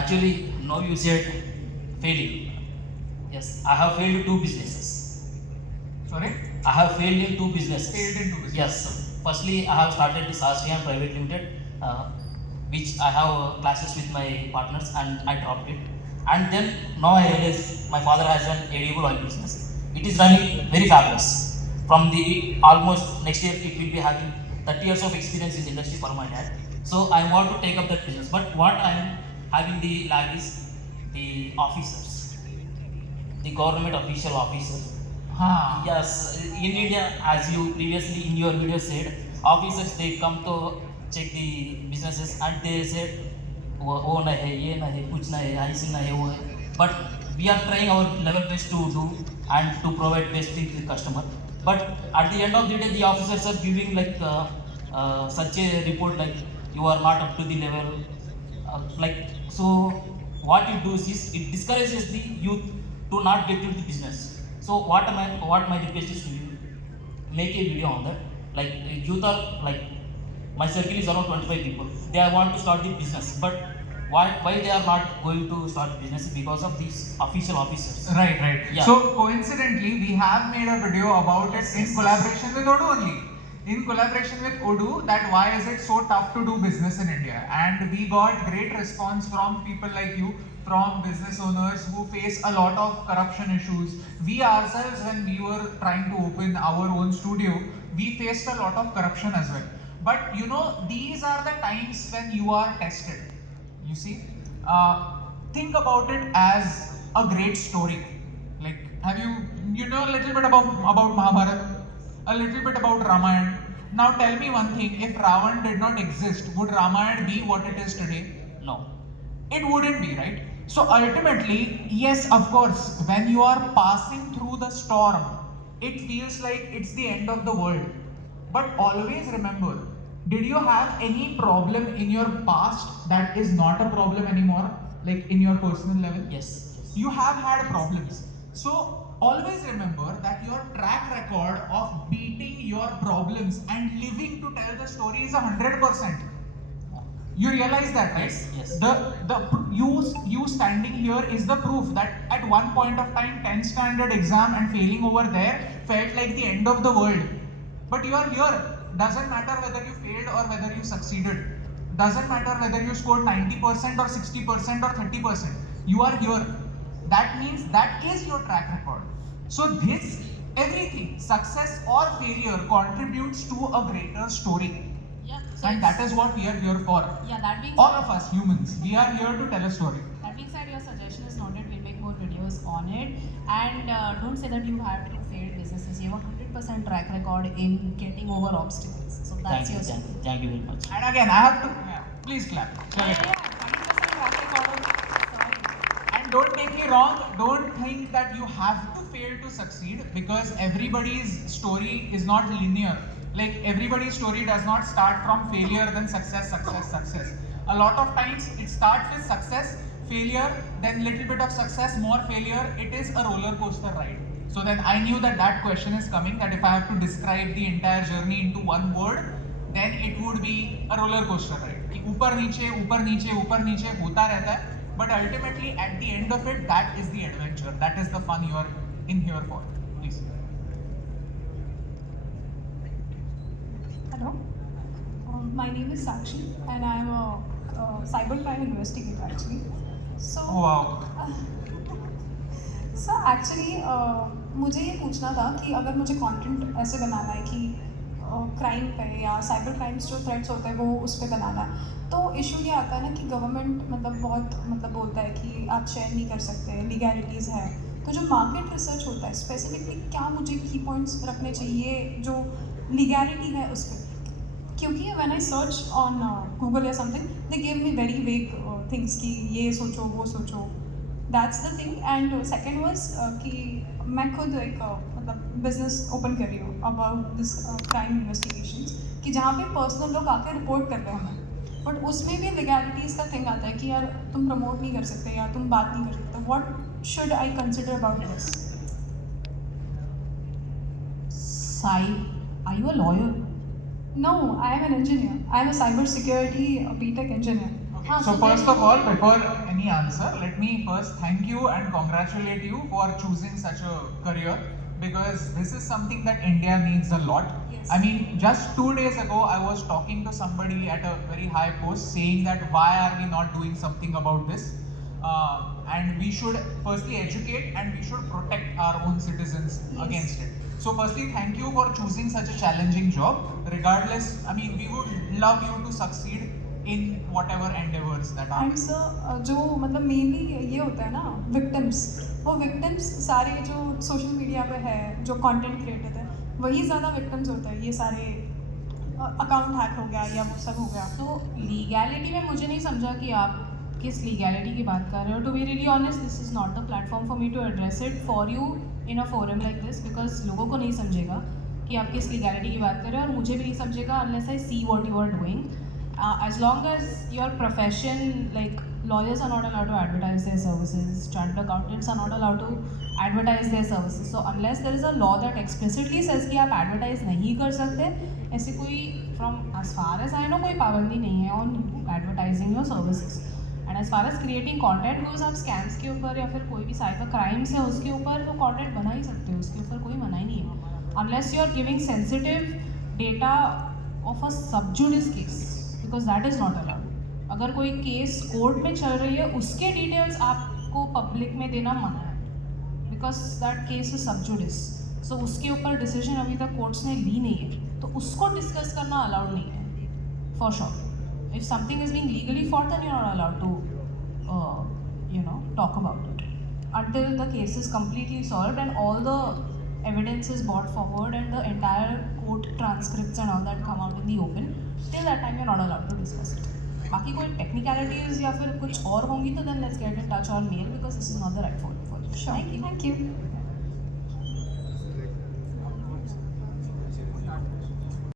Actually, now you said failing. Yes, I have failed two businesses. Sorry? I have failed in two businesses. Failed in two businesses. Yes. Firstly, I have started this Austrian Private Limited, which I have classes with my partners, and I dropped it. And then now I realize my father has an edible oil business. It is running very fabulous. From the almost next year, it will be having 30 years of experience in the industry for my dad. So I want to take up that business. But what I am having the lag is the officers, the government official officers. Huh. Yes, in India, as you previously in your video said, officers they come to check the businesses and they said, oh na hai, ye na hai, kuch na hai, aise na hai, wo hai. But we are trying our level best to do and to provide best thing to the customer. But at the end of the day, the officers are giving like such a report like you are not up to the level. Like so, what it does is it discourages the youth to not get into the business. So what my request is to you, make a video on that. Like youth are like my circle is around 25 people. They want to start the business, but why they are not going to start business because of these official officers. Right, right. Yeah. So coincidentally, we have made a video about it in Yes. collaboration with Odoo only. In collaboration with Odoo, that why is it so tough to do business in India? And we got great response from people like you, from business owners who face a lot of corruption issues. We ourselves, when we were trying to open our own studio, we faced a lot of corruption as well. But you know, these are the times when you are tested. You see, think about it as a great story. Like, have you know a little bit about Mahabharata, a little bit about Ramayana? Now tell me one thing: if Ravan did not exist, would Ramayana be what it is today? No. It wouldn't be, right? So ultimately, yes, of course, when you are passing through the storm, it feels like it's the end of the world. But always remember, did you have any problem in your past that is not a problem anymore, like in your personal level? Yes. You have had problems. So always remember that your track record of beating your problems and living to tell the story is 100%. You realize that, right? Yes, yes. You standing here is the proof that at one point of time, 10th standard exam and failing over there felt like the end of the world. But you are here. Doesn't matter whether you failed or whether you succeeded. Doesn't matter whether you scored 90% or 60% or 30%. You are here. That means that is your track record. So this, everything, success or failure contributes to a greater story. Yeah. So And that is what we are here for. yeah. That being All of us humans, we are here to tell a story. that being said, your suggestion is noted. We'll make more videos on it. And don't say that you have two failed businesses. You have a 100% track record in getting over obstacles. So that's your Thank you very much. And again, I have to, please clap. Yeah, 100% track record. Sorry. And don't take me wrong, don't think that you have to fail to succeed, because everybody's story is not linear. Like everybody's story does not start from failure, then success, success, success. A lot of times it starts with success, failure, then little bit of success, more failure. It is a roller coaster ride. So then I knew that that question is coming, that if I have to describe the entire journey into one word, then it would be a roller coaster ride. कि ऊपर नीचे ऊपर नीचे ऊपर नीचे होता रहता है. But ultimately at the end of it, that is the adventure. That is the fun you are in here for. Please. Hello, my name is Sakshi and I am a cybercrime investigator actually. So, Oh wow. so actually मुझे ये पूछना था कि अगर मुझे content ऐसे बनाना है कि क्राइम पे या साइबर क्राइम्स जो थ्रेट्स होते हैं वो उस पर बनाना है, तो इशू ये आता है ना कि गवर्नमेंट बहुत बोलता है कि आप शेयर नहीं कर सकते, लीगैलिटीज़ है. तो जो मार्केट रिसर्च होता है स्पेसिफिकली क्या मुझे की पॉइंट्स रखने चाहिए जो लीगैलिटी है उस पर, क्योंकि when I search on Google या something they give me very vague things कि ये सोचो वो सोचो. That's the thing. And second was कि मैं खुद एक बिजनेस ओपन कर रही हूँ अबाउट दिस क्राइम इन्वेस्टिगेशंस, कि जहाँ पे पर्सनल लोग आकर रिपोर्ट कर रहे हैं हमें, बट उसमें भी लीगैलिटीज़ का थिंग आता है कि यार तुम प्रमोट नहीं कर सकते या तुम बात नहीं कर सकते. What should I consider about this? Are you a lawyer? No, I am an engineer. I am a cyber security BTech engineer. हाँ, So so first then- of all, before any answer, let me first thank you and congratulate you for choosing such a career, because this is something that India needs a lot. Yes. I mean, just 2 days ago, I was talking to somebody at a very high post saying that why are we not doing something about this? And we should firstly educate and we should protect our own citizens Yes. against it. So firstly, thank you for choosing such a challenging job. Regardless, I mean, we would love you to succeed in whatever endeavors that are. And sir जो मतलब mainly ये होता है ना victims, वो victims सारे जो social media पे है, जो कंटेंट क्रिएटर है, वही ज़्यादा विक्टिम्स होते हैं। ये सारे अकाउंट हैक हो गया या वो सब हो गया। तो लीगैलिटी में मुझे नहीं समझा कि आप किस लीगैलिटी की बात कर रहे हो। To be really honest, this is not the platform for me to address it for you in a forum like this, because लोगों को नहीं समझेगा कि आप किस लीगैलिटी की बात कर रहे हो, और मुझे भी नहीं समझेगा unless I see what you are doing. As long as your profession, like lawyers are not allowed to advertise their services, chartered accountants are not allowed to advertise their services. So unless there is a law that explicitly says कि आप advertise नहीं कर सकते, ऐसे कोई from as far as I know कोई पाबंदी नहीं है on advertising your services. And as far as creating content goes, आप scams के ऊपर या फिर कोई भी cyber crimes है उसके ऊपर तो content बना ही सकते हो, उसके ऊपर कोई मना ही नहीं है. Unless you are giving sensitive data of a sub judice case, because that is not allowed. अगर कोई केस कोर्ट में चल रही है उसके डिटेल्स आपको पब्लिक में देना मना है, बिकॉज दैट केस इज सब जुडिस. सो उसके ऊपर डिसीजन अभी तक कोर्ट्स ने ली नहीं है, तो उसको डिस्कस करना अलाउड नहीं है for sure. If something is being legally for, then you are not allowed to talk about it until the case is completely solved and all the evidence is brought forward and the entire court transcripts and all that come out in the open. Till that time you're not allowed to discuss it. बाकी कोई technicalities या फिर कुछ और होंगी तो then let's get in touch or mail, because this is not the right forum for you. Sure. Thank you. Thank you.